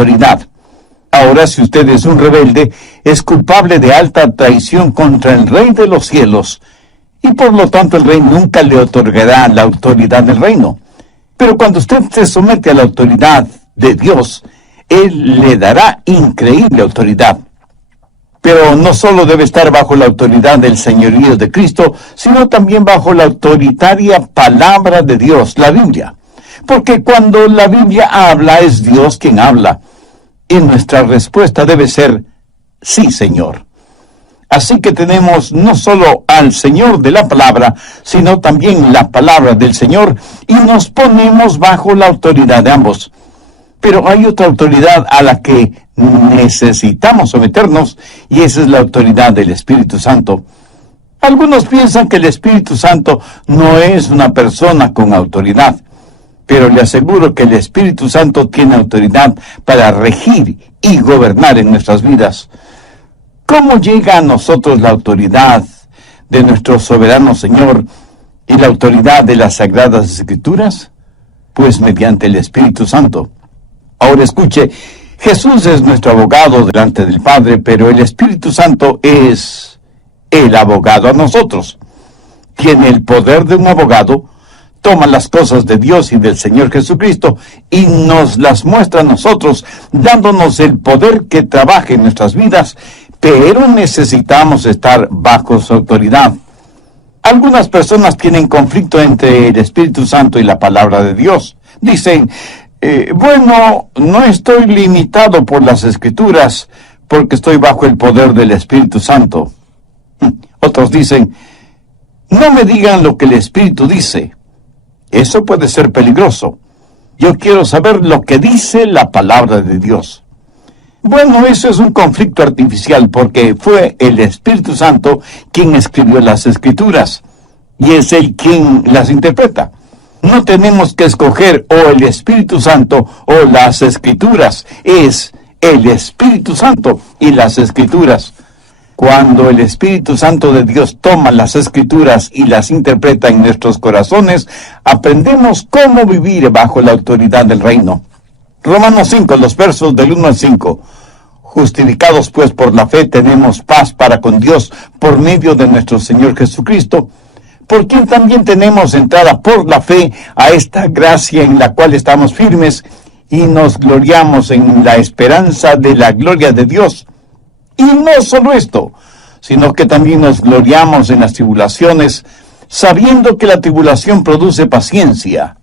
autoridad. Ahora, si usted es un rebelde, es culpable de alta traición contra el Rey de los cielos, y por lo tanto el Rey nunca le otorgará la autoridad del reino. Pero cuando usted se somete a la autoridad de Dios, Él le dará increíble autoridad. Pero no solo debe estar bajo la autoridad del señorío de Cristo, sino también bajo la autoritaria palabra de Dios, la Biblia. Porque cuando la Biblia habla, es Dios quien habla. Y nuestra respuesta debe ser, sí, Señor. Así que tenemos no solo al Señor de la palabra, sino también la palabra del Señor, y nos ponemos bajo la autoridad de ambos. Pero hay otra autoridad a la que necesitamos someternos, y esa es la autoridad del Espíritu Santo. Algunos piensan que el Espíritu Santo no es una persona con autoridad, pero le aseguro que el Espíritu Santo tiene autoridad para regir y gobernar en nuestras vidas. ¿Cómo llega a nosotros la autoridad de nuestro soberano Señor y la autoridad de las Sagradas Escrituras? Pues mediante el Espíritu Santo. Ahora escuche, Jesús es nuestro abogado delante del Padre, pero el Espíritu Santo es el abogado a nosotros. Tiene el poder de un abogado, toma las cosas de Dios y del Señor Jesucristo y nos las muestra a nosotros, dándonos el poder que trabaje en nuestras vidas, pero necesitamos estar bajo su autoridad. Algunas personas tienen conflicto entre el Espíritu Santo y la palabra de Dios. Dicen, bueno, no estoy limitado por las Escrituras porque estoy bajo el poder del Espíritu Santo. Otros dicen, no me digan lo que el Espíritu dice. Eso puede ser peligroso. Yo quiero saber lo que dice la palabra de Dios. Bueno, eso es un conflicto artificial porque fue el Espíritu Santo quien escribió las Escrituras y es Él quien las interpreta. No tenemos que escoger o el Espíritu Santo o las Escrituras. Es el Espíritu Santo y las Escrituras. Cuando el Espíritu Santo de Dios toma las Escrituras y las interpreta en nuestros corazones, aprendemos cómo vivir bajo la autoridad del reino. Romanos 5, los versos del 1 al 5. Justificados pues por la fe tenemos paz para con Dios por medio de nuestro Señor Jesucristo, por quien también tenemos entrada por la fe a esta gracia en la cual estamos firmes y nos gloriamos en la esperanza de la gloria de Dios. Y no solo esto, sino que también nos gloriamos en las tribulaciones, sabiendo que la tribulación produce paciencia,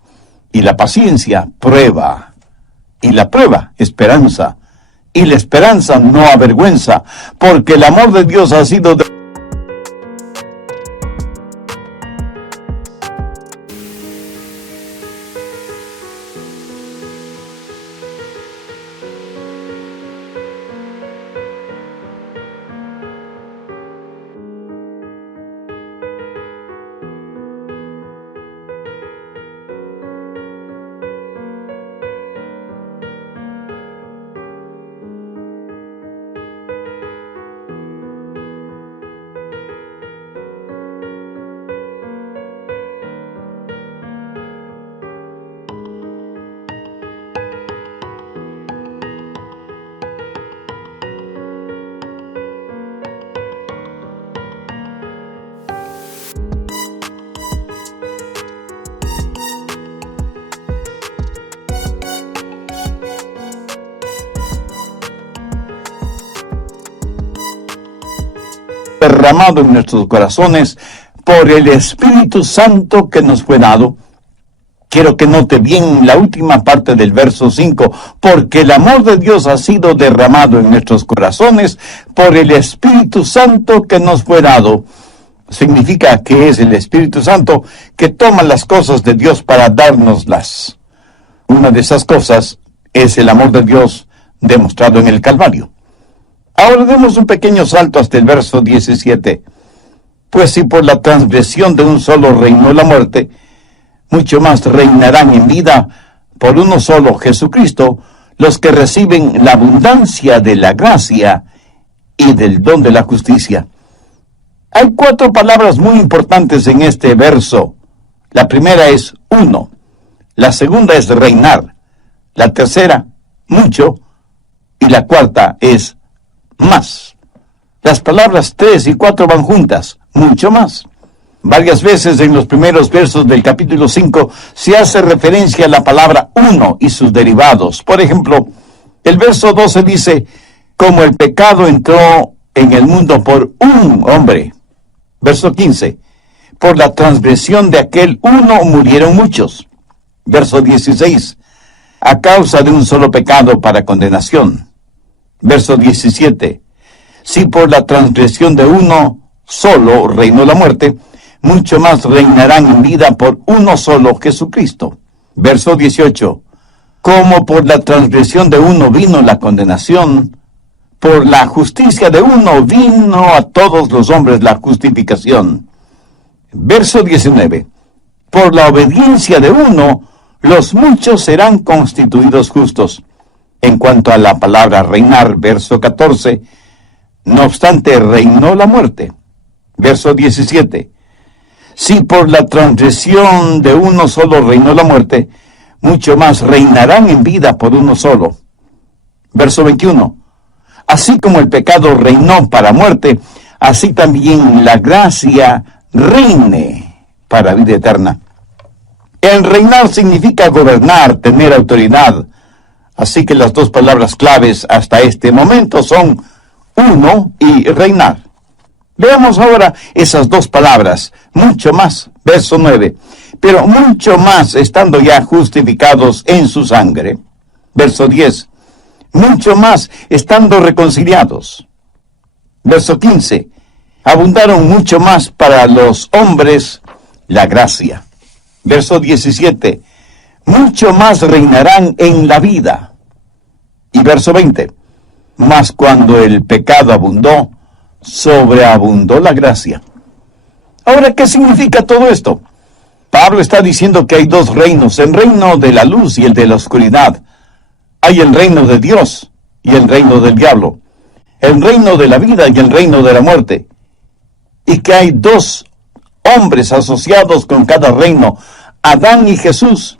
y la paciencia prueba, y la prueba esperanza, y la esperanza no avergüenza, porque el amor de Dios ha sido derramado en nuestros corazones por el Espíritu Santo que nos fue dado. Quiero que note bien la última parte del verso 5, porque el amor de Dios ha sido derramado en nuestros corazones por el Espíritu Santo que nos fue dado. Significa que es el Espíritu Santo que toma las cosas de Dios para dárnoslas. Una de esas cosas es el amor de Dios demostrado en el Calvario. Ahora demos un pequeño salto hasta el verso 17. Pues si por la transgresión de un solo reinó la muerte, mucho más reinarán en vida por uno solo, Jesucristo, los que reciben la abundancia de la gracia y del don de la justicia. Hay 4 palabras muy importantes en este verso. La primera es uno, la segunda es reinar, la tercera, mucho, y la cuarta es más. Las palabras 3 y 4 van juntas, mucho más. Varias veces en los primeros versos del capítulo 5 se hace referencia a la palabra uno y sus derivados. Por ejemplo, el verso 12 dice, como el pecado entró en el mundo por un hombre. Verso 15, por la transgresión de aquel uno murieron muchos. Verso 16, a causa de un solo pecado para condenación. Verso 17, si por la transgresión de uno solo reinó la muerte, mucho más reinarán en vida por uno solo, Jesucristo. Verso 18, como por la transgresión de uno vino la condenación, por la justicia de uno vino a todos los hombres la justificación. Verso 19, por la obediencia de uno, los muchos serán constituidos justos. En cuanto a la palabra reinar, verso 14, no obstante reinó la muerte. Verso 17, si por la transgresión de uno solo reinó la muerte, mucho más reinarán en vida por uno solo. Verso 21, así como el pecado reinó para muerte, así también la gracia reine para vida eterna. El reinar significa gobernar, tener autoridad. Así que las dos palabras claves hasta este momento son uno y reinar. Veamos ahora esas dos palabras, mucho más, verso 9, pero mucho más estando ya justificados en su sangre. Verso 10, mucho más estando reconciliados. Verso 15, abundaron mucho más para los hombres la gracia. Verso 17, mucho más reinarán en la vida. Y verso 20, mas cuando el pecado abundó, sobreabundó la gracia. Ahora, ¿qué significa todo esto? Pablo está diciendo que hay dos reinos, el reino de la luz y el de la oscuridad. Hay el reino de Dios y el reino del diablo, el reino de la vida y el reino de la muerte. Y que hay dos hombres asociados con cada reino, Adán y Jesús,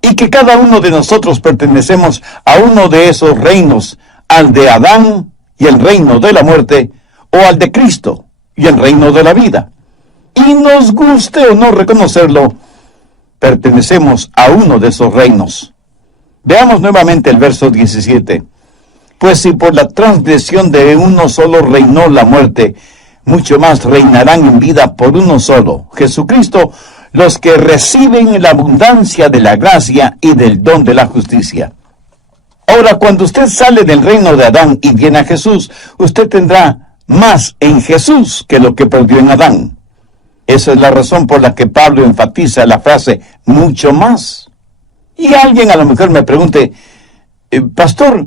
y que cada uno de nosotros pertenecemos a uno de esos reinos, al de Adán y el reino de la muerte, o al de Cristo y el reino de la vida. Y nos guste o no reconocerlo, pertenecemos a uno de esos reinos. Veamos nuevamente el verso 17. Pues si por la transgresión de uno solo reinó la muerte, mucho más reinarán en vida por uno solo, Jesucristo, los que reciben la abundancia de la gracia y del don de la justicia. Ahora, cuando usted sale del reino de Adán y viene a Jesús, usted tendrá más en Jesús que lo que perdió en Adán. Esa es la razón por la que Pablo enfatiza la frase mucho más. Y alguien a lo mejor me pregunte, pastor,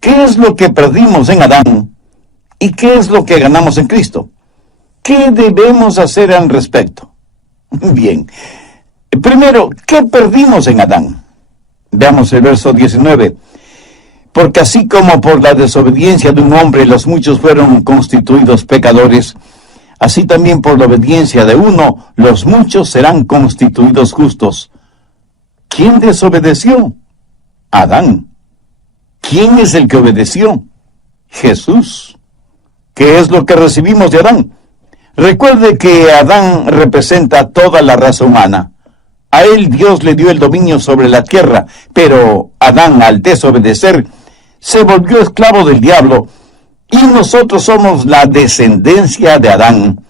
¿qué es lo que perdimos en Adán y qué es lo que ganamos en Cristo? ¿Qué debemos hacer al respecto? Bien, primero, ¿qué perdimos en Adán? Veamos el verso 19. Porque así como por la desobediencia de un hombre los muchos fueron constituidos pecadores, así también por la obediencia de uno los muchos serán constituidos justos. ¿Quién desobedeció? Adán. ¿Quién es el que obedeció? Jesús. ¿Qué es lo que recibimos de Adán? Recuerde que Adán representa toda la raza humana. A él Dios le dio el dominio sobre la tierra, pero Adán, al desobedecer, se volvió esclavo del diablo, y nosotros somos la descendencia de Adán.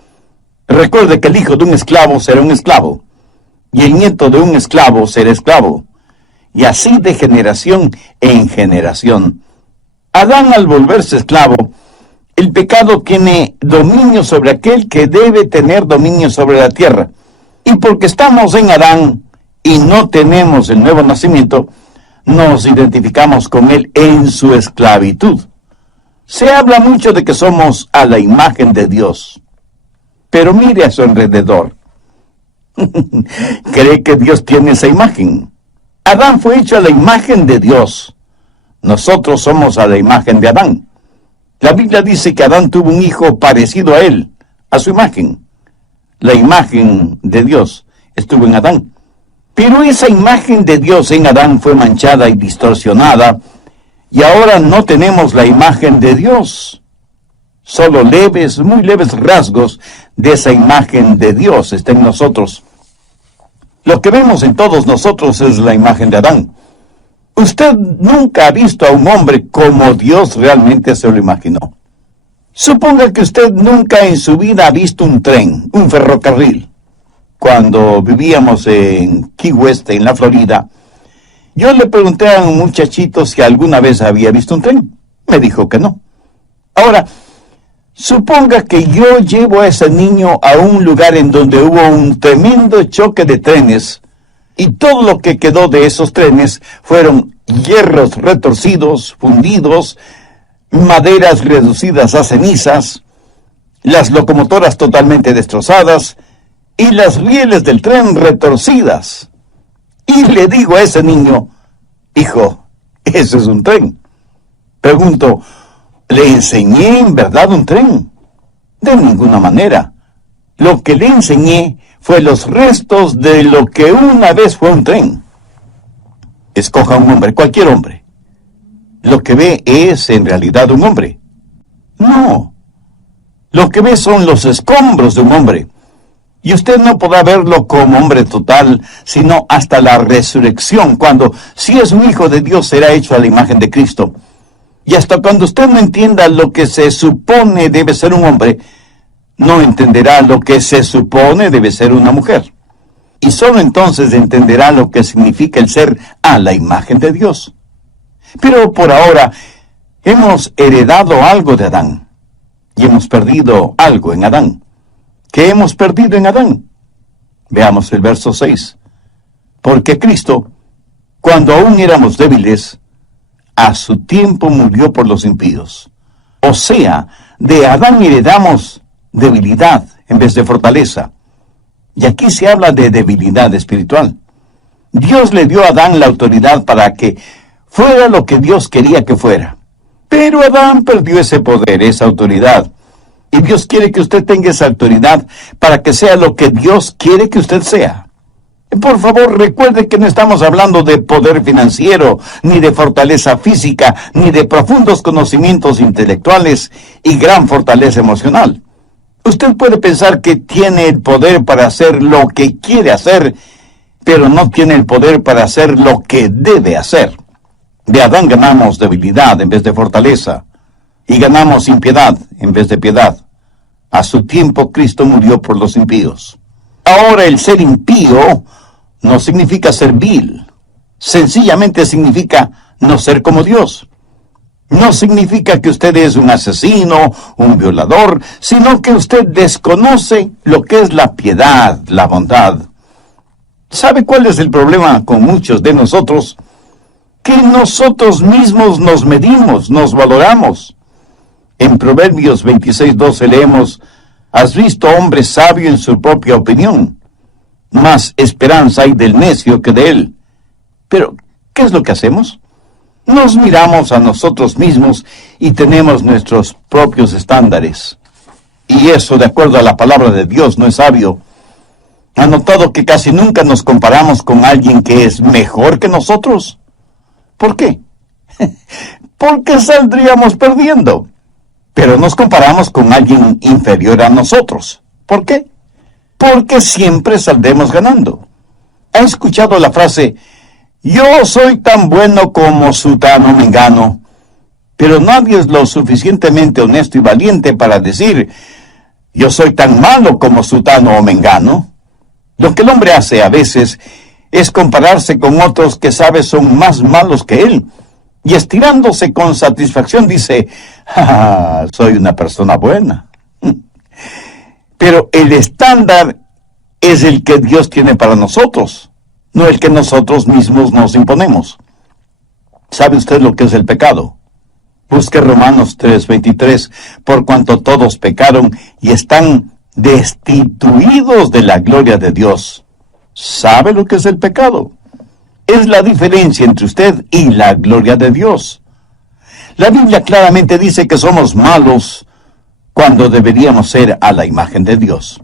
Recuerde que el hijo de un esclavo será un esclavo, y el nieto de un esclavo será esclavo, y así de generación en generación. Adán, al volverse esclavo, el pecado tiene dominio sobre aquel que debe tener dominio sobre la tierra. Y porque estamos en Adán y no tenemos el nuevo nacimiento, nos identificamos con él en su esclavitud. Se habla mucho de que somos a la imagen de Dios. Pero mire a su alrededor. ¿Cree que Dios tiene esa imagen? Adán fue hecho a la imagen de Dios. Nosotros somos a la imagen de Adán. La Biblia dice que Adán tuvo un hijo parecido a él, a su imagen. La imagen de Dios estuvo en Adán. Pero esa imagen de Dios en Adán fue manchada y distorsionada y ahora no tenemos la imagen de Dios. Solo leves, muy leves rasgos de esa imagen de Dios está en nosotros. Lo que vemos en todos nosotros es la imagen de Adán. Usted nunca ha visto a un hombre como Dios realmente se lo imaginó. Suponga que usted nunca en su vida ha visto un tren, un ferrocarril. Cuando vivíamos en Key West, en la Florida, yo le pregunté a un muchachito si alguna vez había visto un tren. Me dijo que no. Ahora, suponga que yo llevo a ese niño a un lugar en donde hubo un tremendo choque de trenes y todo lo que quedó de esos trenes fueron hierros retorcidos, fundidos, maderas reducidas a cenizas, las locomotoras totalmente destrozadas y las rieles del tren retorcidas. Y le digo a ese niño, hijo, ese es un tren. Pregunto, ¿le enseñé en verdad un tren? De ninguna manera. Lo que le enseñé fue los restos de lo que una vez fue un tren. Escoja un hombre, cualquier hombre. Lo que ve es en realidad un hombre. No. Lo que ve son los escombros de un hombre. Y usted no podrá verlo como hombre total, sino hasta la resurrección, cuando, si es un hijo de Dios, será hecho a la imagen de Cristo. Y hasta cuando usted no entienda lo que se supone debe ser un hombre, no entenderá lo que se supone debe ser una mujer. Y solo entonces entenderá lo que significa el ser a la imagen de Dios. Pero por ahora hemos heredado algo de Adán. Y hemos perdido algo en Adán. ¿Qué hemos perdido en Adán? Veamos el verso 6. Porque Cristo, cuando aún éramos débiles, a su tiempo murió por los impíos. O sea, de Adán heredamos debilidad en vez de fortaleza. Y aquí se habla de debilidad espiritual. Dios le dio a Adán la autoridad para que fuera lo que Dios quería que fuera. Pero Adán perdió ese poder, esa autoridad. Y Dios quiere que usted tenga esa autoridad para que sea lo que Dios quiere que usted sea. Por favor, recuerde que no estamos hablando de poder financiero, ni de fortaleza física, ni de profundos conocimientos intelectuales y gran fortaleza emocional. Usted puede pensar que tiene el poder para hacer lo que quiere hacer, pero no tiene el poder para hacer lo que debe hacer. De Adán ganamos debilidad en vez de fortaleza, y ganamos impiedad en vez de piedad. A su tiempo Cristo murió por los impíos. Ahora el ser impío no significa ser vil. Sencillamente significa no ser como Dios. No significa que usted es un asesino, un violador, sino que usted desconoce lo que es la piedad, la bondad. ¿Sabe cuál es el problema con muchos de nosotros? Que nosotros mismos nos medimos, nos valoramos. En Proverbios 26:12 leemos, «Has visto hombre sabio en su propia opinión, más esperanza hay del necio que de él». Pero, ¿qué es lo que hacemos? Nos miramos a nosotros mismos y tenemos nuestros propios estándares. Y eso, de acuerdo a la palabra de Dios, no es sabio. ¿Ha notado que casi nunca nos comparamos con alguien que es mejor que nosotros? ¿Por qué? Porque saldríamos perdiendo. Pero nos comparamos con alguien inferior a nosotros. ¿Por qué? Porque siempre saldremos ganando. ¿Ha escuchado la frase, yo soy tan bueno como sutano mengano? Pero nadie es lo suficientemente honesto y valiente para decir, yo soy tan malo como sutano o mengano. Lo que el hombre hace a veces es compararse con otros que sabe son más malos que él. Y estirándose con satisfacción dice, soy una persona buena. Pero el estándar es el que Dios tiene para nosotros, no el que nosotros mismos nos imponemos. ¿Sabe usted lo que es el pecado? Busque Romanos 3:23, por cuanto todos pecaron y están destituidos de la gloria de Dios. ¿Sabe lo que es el pecado? Es la diferencia entre usted y la gloria de Dios. La Biblia claramente dice que somos malos cuando deberíamos ser a la imagen de Dios.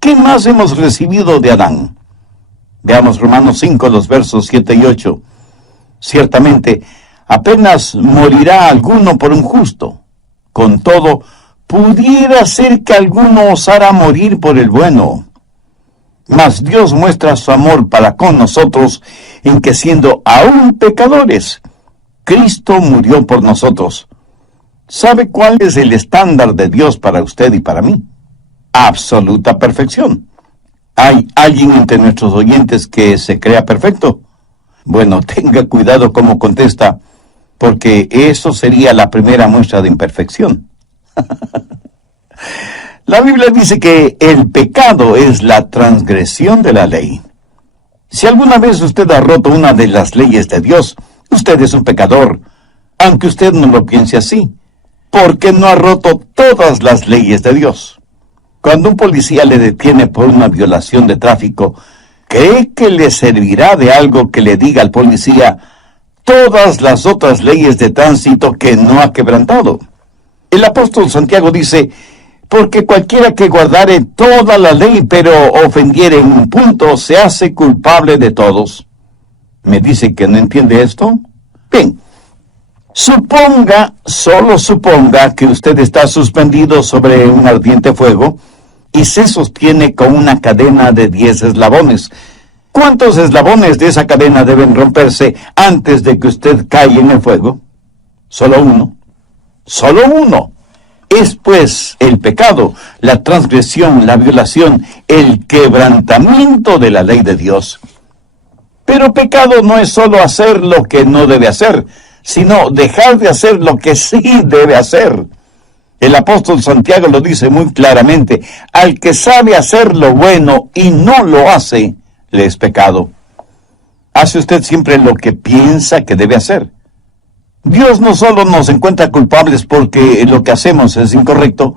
¿Qué más hemos recibido de Adán? Veamos Romanos 5, los versos 7 y 8. Ciertamente, Apenas morirá alguno por un justo. Con todo, pudiera ser que alguno osara morir por el bueno. Mas Dios muestra su amor para con nosotros en que siendo aún pecadores, Cristo murió por nosotros. ¿Sabe cuál es el estándar de Dios para usted y para mí? Absoluta perfección. ¿Hay alguien entre nuestros oyentes que se crea perfecto? Bueno, tenga cuidado cómo contesta, porque eso sería la primera muestra de imperfección. La Biblia dice que el pecado es la transgresión de la ley. Si alguna vez usted ha roto una de las leyes de Dios, usted es un pecador, aunque usted no lo piense así, porque no ha roto todas las leyes de Dios. Cuando un policía le detiene por una violación de tráfico, ¿cree que le servirá de algo que le diga al policía todas las otras leyes de tránsito que no ha quebrantado? El apóstol Santiago dice, porque cualquiera que guardare toda la ley, pero ofendiere en un punto, se hace culpable de todos. ¿Me dice que no entiende esto? Bien, solo suponga que usted está suspendido sobre un ardiente fuego y se sostiene con una cadena de 10 eslabones. ¿Cuántos eslabones de esa cadena deben romperse antes de que usted caiga en el fuego? Solo uno. Solo uno. Es pues el pecado, la transgresión, la violación, el quebrantamiento de la ley de Dios. Pero pecado no es solo hacer lo que no debe hacer, sino dejar de hacer lo que sí debe hacer. El apóstol Santiago lo dice muy claramente, al que sabe hacer lo bueno y no lo hace, le es pecado. ¿Hace usted siempre lo que piensa que debe hacer? Dios no solo nos encuentra culpables porque lo que hacemos es incorrecto,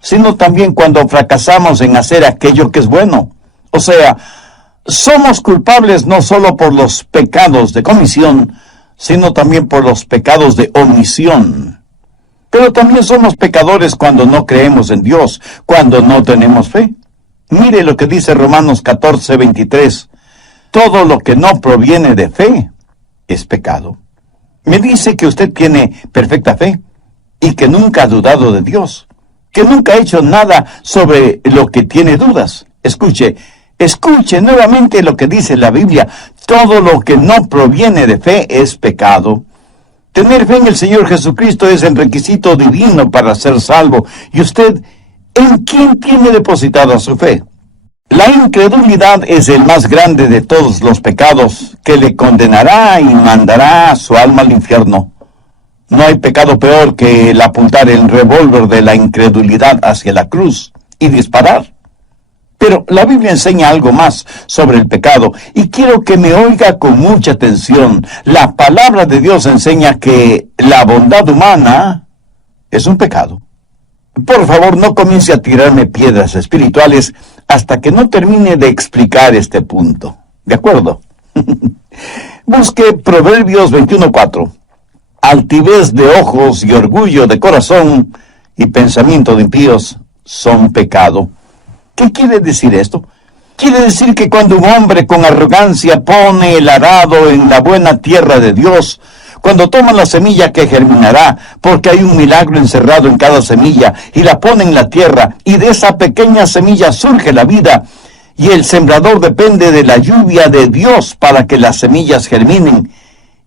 sino también cuando fracasamos en hacer aquello que es bueno. O sea, somos culpables no solo por los pecados de comisión, sino también por los pecados de omisión. Pero también somos pecadores cuando no creemos en Dios, cuando no tenemos fe. Mire lo que dice Romanos 14:23. Todo lo que no proviene de fe es pecado. Me dice que usted tiene perfecta fe y que nunca ha dudado de Dios, que nunca ha hecho nada sobre lo que tiene dudas. Escuche nuevamente lo que dice la Biblia. Todo lo que no proviene de fe es pecado. Tener fe en el Señor Jesucristo es el requisito divino para ser salvo. ¿Y usted en quién tiene depositada su fe? La incredulidad es el más grande de todos los pecados, que le condenará y mandará su alma al infierno. No hay pecado peor que el apuntar el revólver de la incredulidad hacia la cruz y disparar. Pero la Biblia enseña algo más sobre el pecado, y quiero que me oiga con mucha atención. La palabra de Dios enseña que la bondad humana es un pecado. Por favor, no comience a tirarme piedras espirituales hasta que no termine de explicar este punto. ¿De acuerdo? Busque Proverbios 21:4. Altivez de ojos y orgullo de corazón y pensamiento de impíos son pecado. ¿Qué quiere decir esto? Quiere decir que cuando un hombre con arrogancia pone el arado en la buena tierra de Dios, cuando toma la semilla que germinará, porque hay un milagro encerrado en cada semilla, y la pone en la tierra, y de esa pequeña semilla surge la vida, y el sembrador depende de la lluvia de Dios para que las semillas germinen,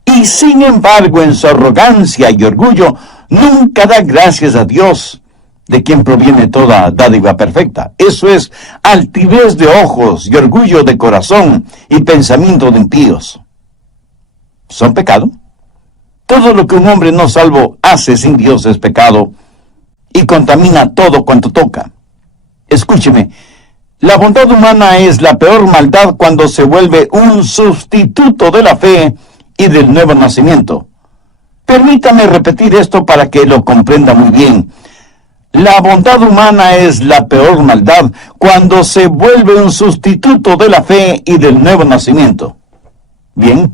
y sin embargo en su arrogancia y orgullo nunca da gracias a Dios, de quien proviene toda dádiva perfecta. Eso es altivez de ojos y orgullo de corazón y pensamiento de impíos. ¿Son pecado? Todo lo que un hombre no salvo hace sin Dios es pecado y contamina todo cuanto toca. Escúcheme, la bondad humana es la peor maldad cuando se vuelve un sustituto de la fe y del nuevo nacimiento. Permítame repetir esto para que lo comprenda muy bien. La bondad humana es la peor maldad cuando se vuelve un sustituto de la fe y del nuevo nacimiento. Bien,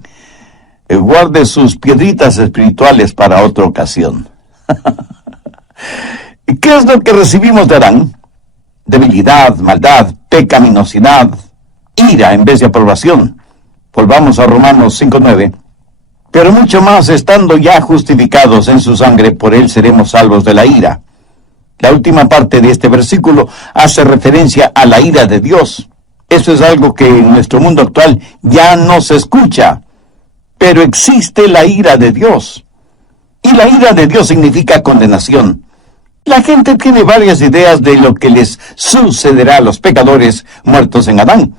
guarde sus piedritas espirituales para otra ocasión. ¿Qué es lo que recibimos de Adán? Debilidad, maldad, pecaminosidad, ira en vez de aprobación. Volvamos a Romanos 5:9. Pero mucho más, estando ya justificados en su sangre, por él seremos salvos de la ira. La última parte de este versículo hace referencia a la ira de Dios. Eso es algo que en nuestro mundo actual ya no se escucha. Pero existe la ira de Dios. Y la ira de Dios significa condenación. La gente tiene varias ideas de lo que les sucederá a los pecadores muertos en Adán.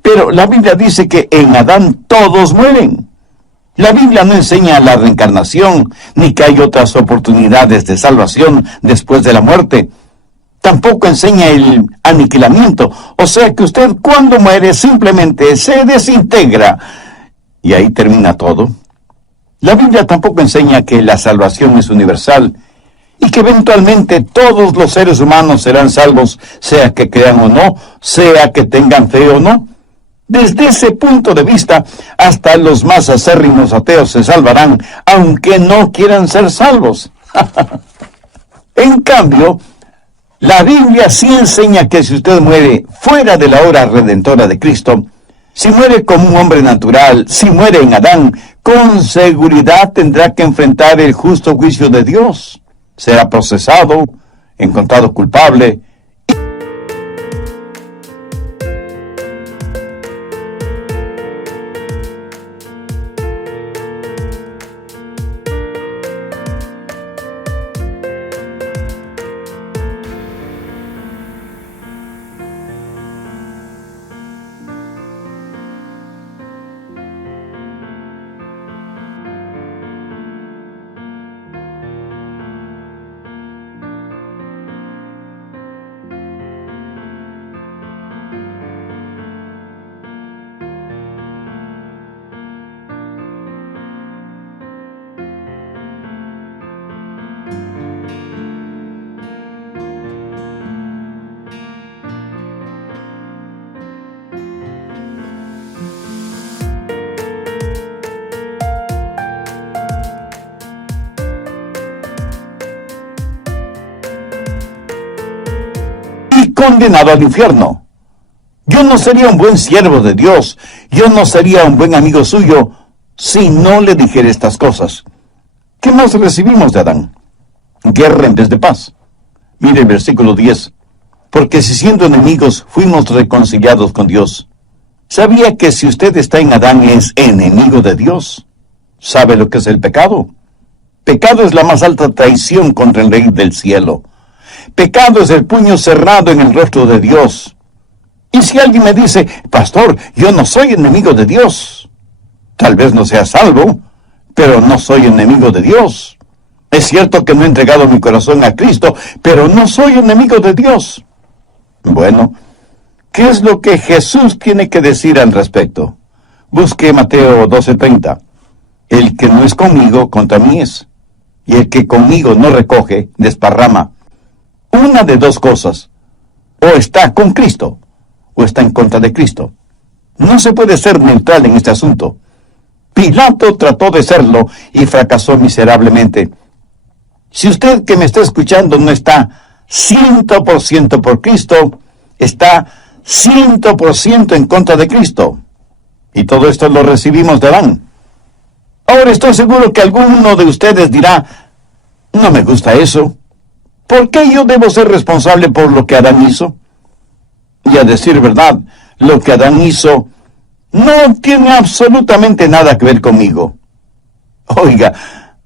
Pero la Biblia dice que en Adán todos mueren. La Biblia no enseña la reencarnación, ni que hay otras oportunidades de salvación después de la muerte. Tampoco enseña el aniquilamiento, o sea que usted cuando muere simplemente se desintegra. Y ahí termina todo. La Biblia tampoco enseña que la salvación es universal, y que eventualmente todos los seres humanos serán salvos, sea que crean o no, sea que tengan fe o no. Desde ese punto de vista, hasta los más acérrimos ateos se salvarán, aunque no quieran ser salvos. En cambio, la Biblia sí enseña que si usted muere fuera de la hora redentora de Cristo, si muere como un hombre natural, si muere en Adán, con seguridad tendrá que enfrentar el justo juicio de Dios. Será procesado, encontrado culpable. Condenado al infierno. Yo no sería un buen siervo de Dios, yo no sería un buen amigo suyo, si no le dijera estas cosas. ¿Qué más recibimos de Adán? Guerra en vez de paz. Mire el versículo 10. Porque si siendo enemigos fuimos reconciliados con Dios. ¿Sabía que si usted está en Adán es enemigo de Dios? ¿Sabe lo que es el pecado? Pecado es la más alta traición contra el Rey del cielo. Pecado es el puño cerrado en el rostro de Dios. Y si alguien me dice, pastor, yo no soy enemigo de Dios, tal vez no sea salvo, pero no soy enemigo de Dios. Es cierto que no he entregado mi corazón a Cristo, pero no soy enemigo de Dios. Bueno, ¿qué es lo que Jesús tiene que decir al respecto? Busque Mateo 12:30. El que no es conmigo, contra mí es. Y el que conmigo no recoge, desparrama. Una de dos cosas. O está con Cristo, o está en contra de Cristo. No se puede ser neutral en este asunto. Pilato trató de serlo y fracasó miserablemente. Si usted que me está escuchando no está 100% por Cristo, está 100% en contra de Cristo. Y todo esto lo recibimos de Adán. Ahora estoy seguro que alguno de ustedes dirá, no me gusta eso. ¿Por qué yo debo ser responsable por lo que Adán hizo? Y a decir verdad, lo que Adán hizo no tiene absolutamente nada que ver conmigo. Oiga,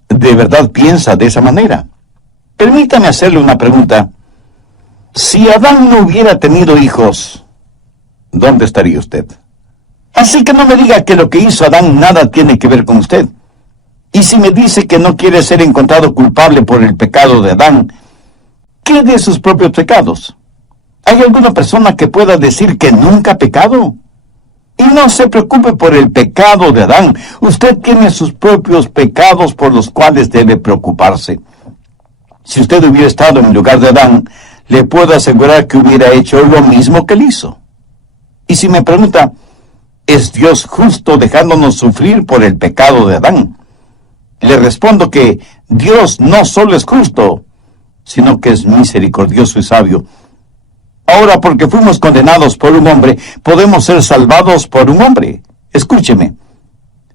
¿de verdad piensa de esa manera? Permítame hacerle una pregunta. Si Adán no hubiera tenido hijos, ¿dónde estaría usted? Así que no me diga que lo que hizo Adán nada tiene que ver con usted. Y si me dice que no quiere ser encontrado culpable por el pecado de Adán, ¿qué de sus propios pecados? ¿Hay alguna persona que pueda decir que nunca ha pecado? Y no se preocupe por el pecado de Adán. Usted tiene sus propios pecados por los cuales debe preocuparse. Si usted hubiera estado en el lugar de Adán, le puedo asegurar que hubiera hecho lo mismo que él hizo. Y si me pregunta, ¿es Dios justo dejándonos sufrir por el pecado de Adán? Le respondo que Dios no solo es justo, sino que es misericordioso y sabio. Ahora, porque fuimos condenados por un hombre, podemos ser salvados por un hombre. Escúcheme.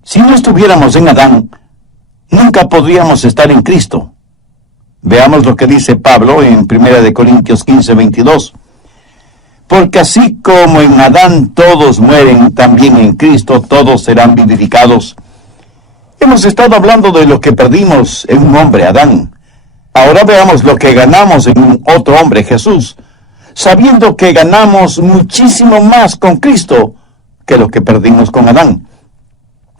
Si no estuviéramos en Adán, nunca podríamos estar en Cristo. Veamos lo que dice Pablo en 1 Corintios 15:22. Porque así como en Adán todos mueren, también en Cristo todos serán vivificados. Hemos estado hablando de lo que perdimos en un hombre, Adán. Ahora veamos lo que ganamos en un otro hombre, Jesús, sabiendo que ganamos muchísimo más con Cristo que lo que perdimos con Adán.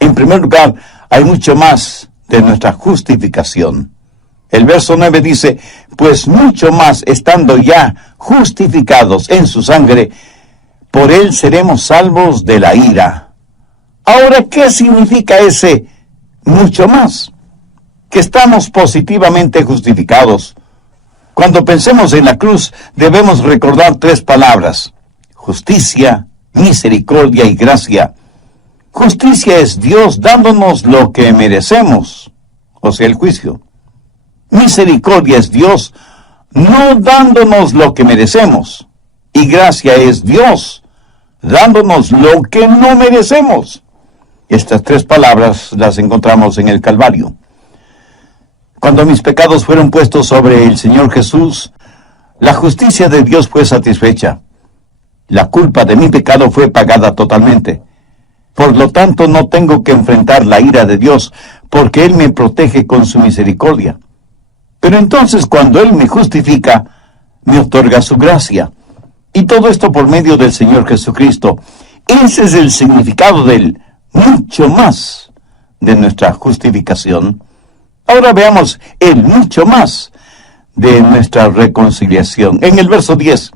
En primer lugar, hay mucho más de nuestra justificación. El verso 9 dice, pues mucho más estando ya justificados en su sangre, por él seremos salvos de la ira. Ahora, ¿qué significa ese mucho más? Que estamos positivamente justificados. Cuando pensemos en la cruz, debemos recordar 3 palabras: justicia, misericordia y gracia. Justicia es Dios dándonos lo que merecemos, o sea, el juicio. Misericordia es Dios no dándonos lo que merecemos. Y gracia es Dios dándonos lo que no merecemos. Estas 3 palabras las encontramos en el Calvario. Cuando mis pecados fueron puestos sobre el Señor Jesús, la justicia de Dios fue satisfecha. La culpa de mi pecado fue pagada totalmente. Por lo tanto, no tengo que enfrentar la ira de Dios, porque Él me protege con su misericordia. Pero entonces, cuando Él me justifica, me otorga su gracia. Y todo esto por medio del Señor Jesucristo. Ese es el significado del mucho más de nuestra justificación. Ahora veamos el mucho más de nuestra reconciliación. En el verso 10,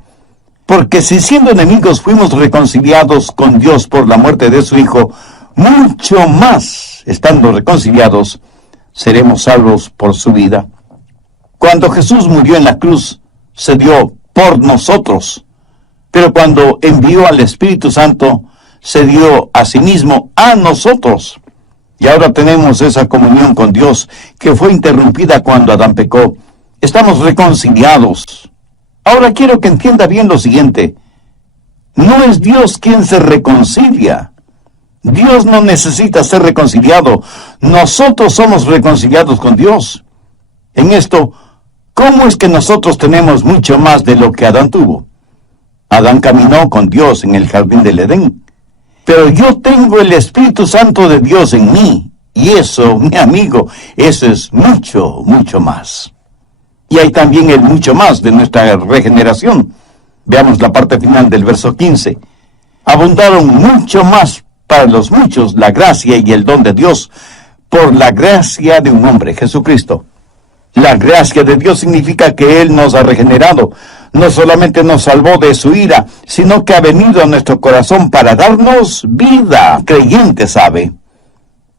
porque si siendo enemigos fuimos reconciliados con Dios por la muerte de su Hijo, mucho más, estando reconciliados, seremos salvos por su vida. Cuando Jesús murió en la cruz, se dio por nosotros. Pero cuando envió al Espíritu Santo, se dio a sí mismo a nosotros. Y ahora tenemos esa comunión con Dios que fue interrumpida cuando Adán pecó. Estamos reconciliados. Ahora quiero que entienda bien lo siguiente. No es Dios quien se reconcilia. Dios no necesita ser reconciliado. Nosotros somos reconciliados con Dios. En esto, ¿cómo es que nosotros tenemos mucho más de lo que Adán tuvo? Adán caminó con Dios en el jardín del Edén. Pero yo tengo el Espíritu Santo de Dios en mí. Y eso, mi amigo, eso es mucho, mucho más. Y hay también el mucho más de nuestra regeneración. Veamos la parte final del verso 15. Abundaron mucho más para los muchos la gracia y el don de Dios por la gracia de un hombre, Jesucristo. La gracia de Dios significa que Él nos ha regenerado. No solamente nos salvó de su ira, sino que ha venido a nuestro corazón para darnos vida. Creyente sabe.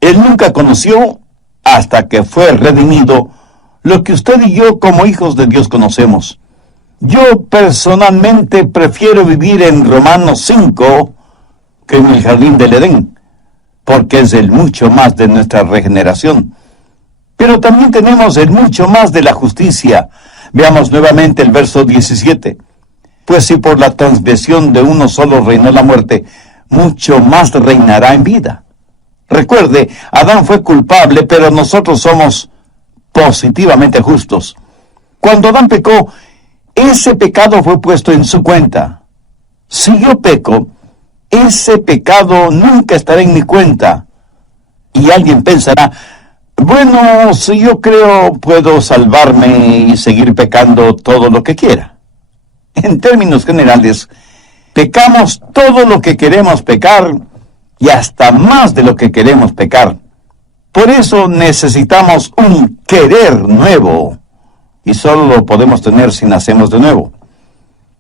Él nunca conoció, hasta que fue redimido, lo que usted y yo como hijos de Dios conocemos. Yo personalmente prefiero vivir en Romanos 5 que en el jardín del Edén, porque es el mucho más de nuestra regeneración. Pero también tenemos el mucho más de la justicia. Veamos nuevamente el verso 17. Pues si por la transgresión de uno solo reinó la muerte, mucho más reinará en vida. Recuerde, Adán fue culpable, pero nosotros somos positivamente justos. Cuando Adán pecó, ese pecado fue puesto en su cuenta. Si yo peco, ese pecado nunca estará en mi cuenta. Y alguien pensará, bueno, si yo creo, puedo salvarme y seguir pecando todo lo que quiera. En términos generales, pecamos todo lo que queremos pecar y hasta más de lo que queremos pecar. Por eso necesitamos un querer nuevo, y solo lo podemos tener si nacemos de nuevo.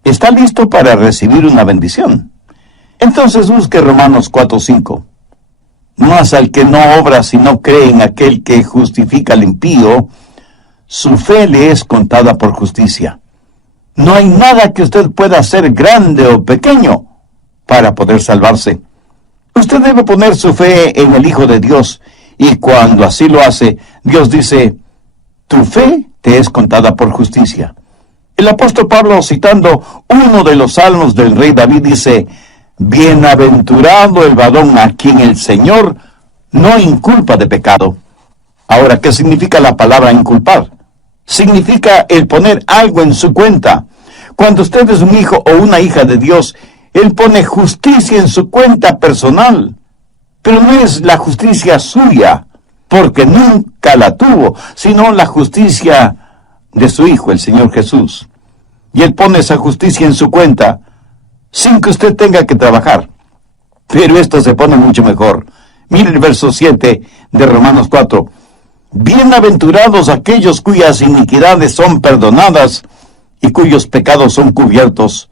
¿Está listo para recibir una bendición? Entonces busque Romanos 4:5. Mas al que no obra sino cree en aquel que justifica al impío, su fe le es contada por justicia. No hay nada que usted pueda hacer grande o pequeño para poder salvarse. Usted debe poner su fe en el Hijo de Dios, y cuando así lo hace, Dios dice, tu fe te es contada por justicia. El apóstol Pablo, citando uno de los salmos del rey David, dice, bienaventurado el varón a quien el Señor no inculpa de pecado. Ahora, ¿qué significa la palabra inculpar? Significa el poner algo en su cuenta. Cuando usted es un hijo o una hija de Dios, Él pone justicia en su cuenta personal. Pero no es la justicia suya, porque nunca la tuvo, sino la justicia de su Hijo, el Señor Jesús. Y Él pone esa justicia en su cuenta sin que usted tenga que trabajar. Pero esto se pone mucho mejor. Mire el verso 7 de Romanos 4. Bienaventurados aquellos cuyas iniquidades son perdonadas y cuyos pecados son cubiertos.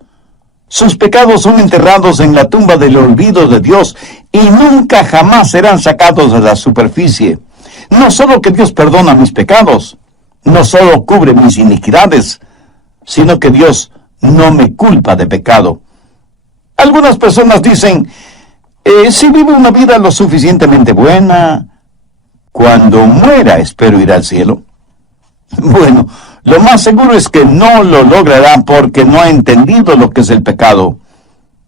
Sus pecados son enterrados en la tumba del olvido de Dios y nunca jamás serán sacados de la superficie. No solo que Dios perdona mis pecados, no solo cubre mis iniquidades, sino que Dios no me culpa de pecado. Algunas personas dicen, si vivo una vida lo suficientemente buena, cuando muera espero ir al cielo. Bueno, lo más seguro es que no lo logrará porque no ha entendido lo que es el pecado.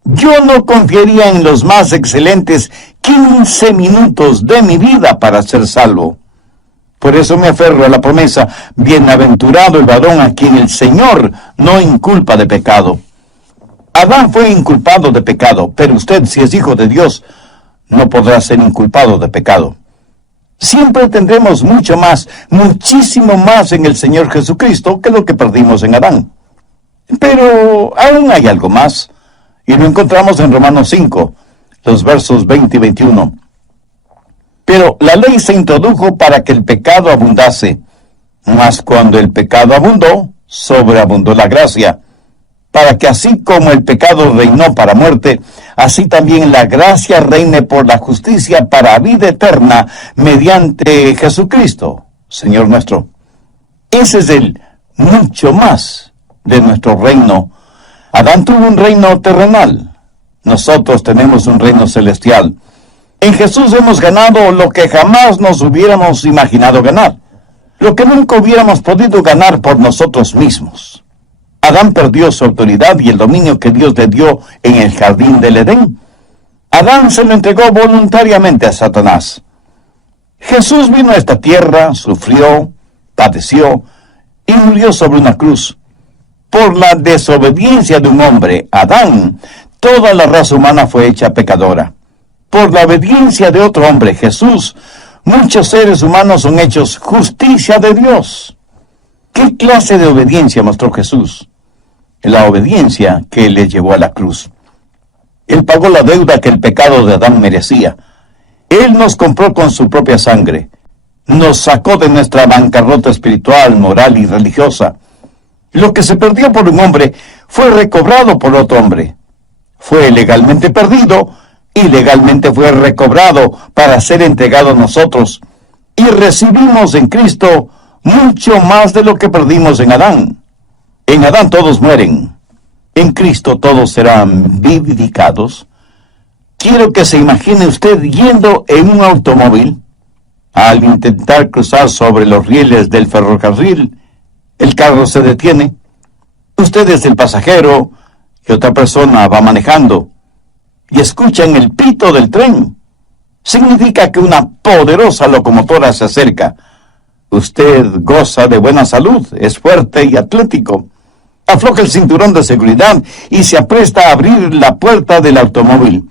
Yo no confiaría en los más excelentes 15 minutos de mi vida para ser salvo. Por eso me aferro a la promesa, bienaventurado el varón a quien el Señor no inculpa de pecado. Adán fue inculpado de pecado, pero usted, si es hijo de Dios, no podrá ser inculpado de pecado. Siempre tendremos mucho más, muchísimo más en el Señor Jesucristo que lo que perdimos en Adán. Pero aún hay algo más, y lo encontramos en Romanos 5, los versos 20 y 21. Pero la ley se introdujo para que el pecado abundase, mas cuando el pecado abundó, sobreabundó la gracia, para que así como el pecado reinó para muerte, así también la gracia reine por la justicia para vida eterna mediante Jesucristo, Señor nuestro. Ese es el mucho más de nuestro reino. Adán tuvo un reino terrenal. Nosotros tenemos un reino celestial. En Jesús hemos ganado lo que jamás nos hubiéramos imaginado ganar, lo que nunca hubiéramos podido ganar por nosotros mismos. Adán perdió su autoridad y el dominio que Dios le dio en el jardín del Edén. Adán se lo entregó voluntariamente a Satanás. Jesús vino a esta tierra, sufrió, padeció y murió sobre una cruz. Por la desobediencia de un hombre, Adán, toda la raza humana fue hecha pecadora. Por la obediencia de otro hombre, Jesús, muchos seres humanos son hechos justicia de Dios. ¿Qué clase de obediencia mostró Jesús? La obediencia que le llevó a la cruz. Él pagó la deuda que el pecado de Adán merecía. Él nos compró con su propia sangre. Nos sacó de nuestra bancarrota espiritual, moral y religiosa. Lo que se perdió por un hombre fue recobrado por otro hombre. Fue legalmente perdido y legalmente fue recobrado para ser entregado a nosotros. Y recibimos en Cristo mucho más de lo que perdimos en Adán. En Adán todos mueren. En Cristo todos serán vivificados. Quiero que se imagine usted yendo en un automóvil. Al intentar cruzar sobre los rieles del ferrocarril, el carro se detiene. Usted es el pasajero y otra persona va manejando. Y escuchan el pito del tren. Significa que una poderosa locomotora se acerca. Usted goza de buena salud, es fuerte y atlético. Afloja el cinturón de seguridad y se apresta a abrir la puerta del automóvil.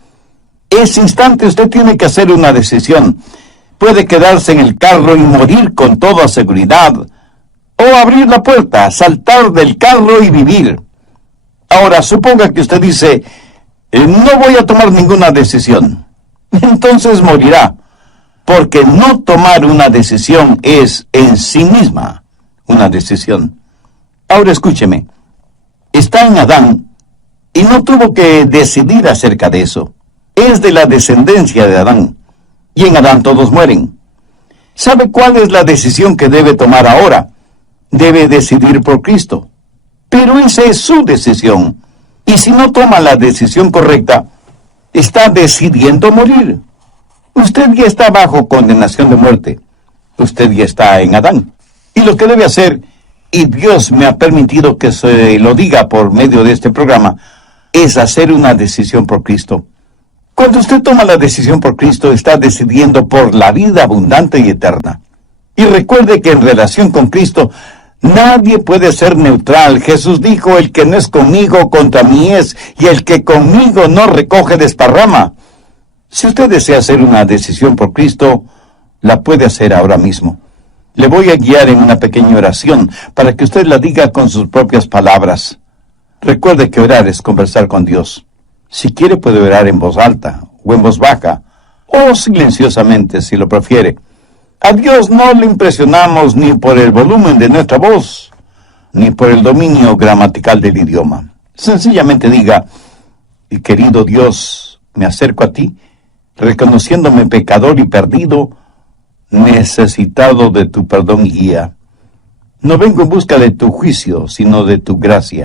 Ese instante usted tiene que hacer una decisión. Puede quedarse en el carro y morir con toda seguridad, o abrir la puerta, saltar del carro y vivir. Ahora, suponga que usted dice, no voy a tomar ninguna decisión. Entonces morirá, porque no tomar una decisión es en sí misma una decisión. Ahora escúcheme, está en Adán y no tuvo que decidir acerca de eso. Es de la descendencia de Adán, y en Adán todos mueren. ¿Sabe cuál es la decisión que debe tomar ahora? Debe decidir por Cristo. Pero esa es su decisión. Y si no toma la decisión correcta, está decidiendo morir. Usted ya está bajo condenación de muerte. Usted ya está en Adán. Y lo que debe hacer, y Dios me ha permitido que se lo diga por medio de este programa, es hacer una decisión por Cristo. Cuando usted toma la decisión por Cristo, está decidiendo por la vida abundante y eterna. Y recuerde que en relación con Cristo, nadie puede ser neutral. Jesús dijo, el que no es conmigo, contra mí es, y el que conmigo no recoge, desparrama. Si usted desea hacer una decisión por Cristo, la puede hacer ahora mismo. Le voy a guiar en una pequeña oración para que usted la diga con sus propias palabras. Recuerde que orar es conversar con Dios. Si quiere puede orar en voz alta o en voz baja, o silenciosamente si lo prefiere. A Dios no le impresionamos ni por el volumen de nuestra voz, ni por el dominio gramatical del idioma. Sencillamente diga, querido Dios, me acerco a ti, reconociéndome pecador y perdido, necesitado de tu perdón y guía. No vengo en busca de tu juicio, sino de tu gracia.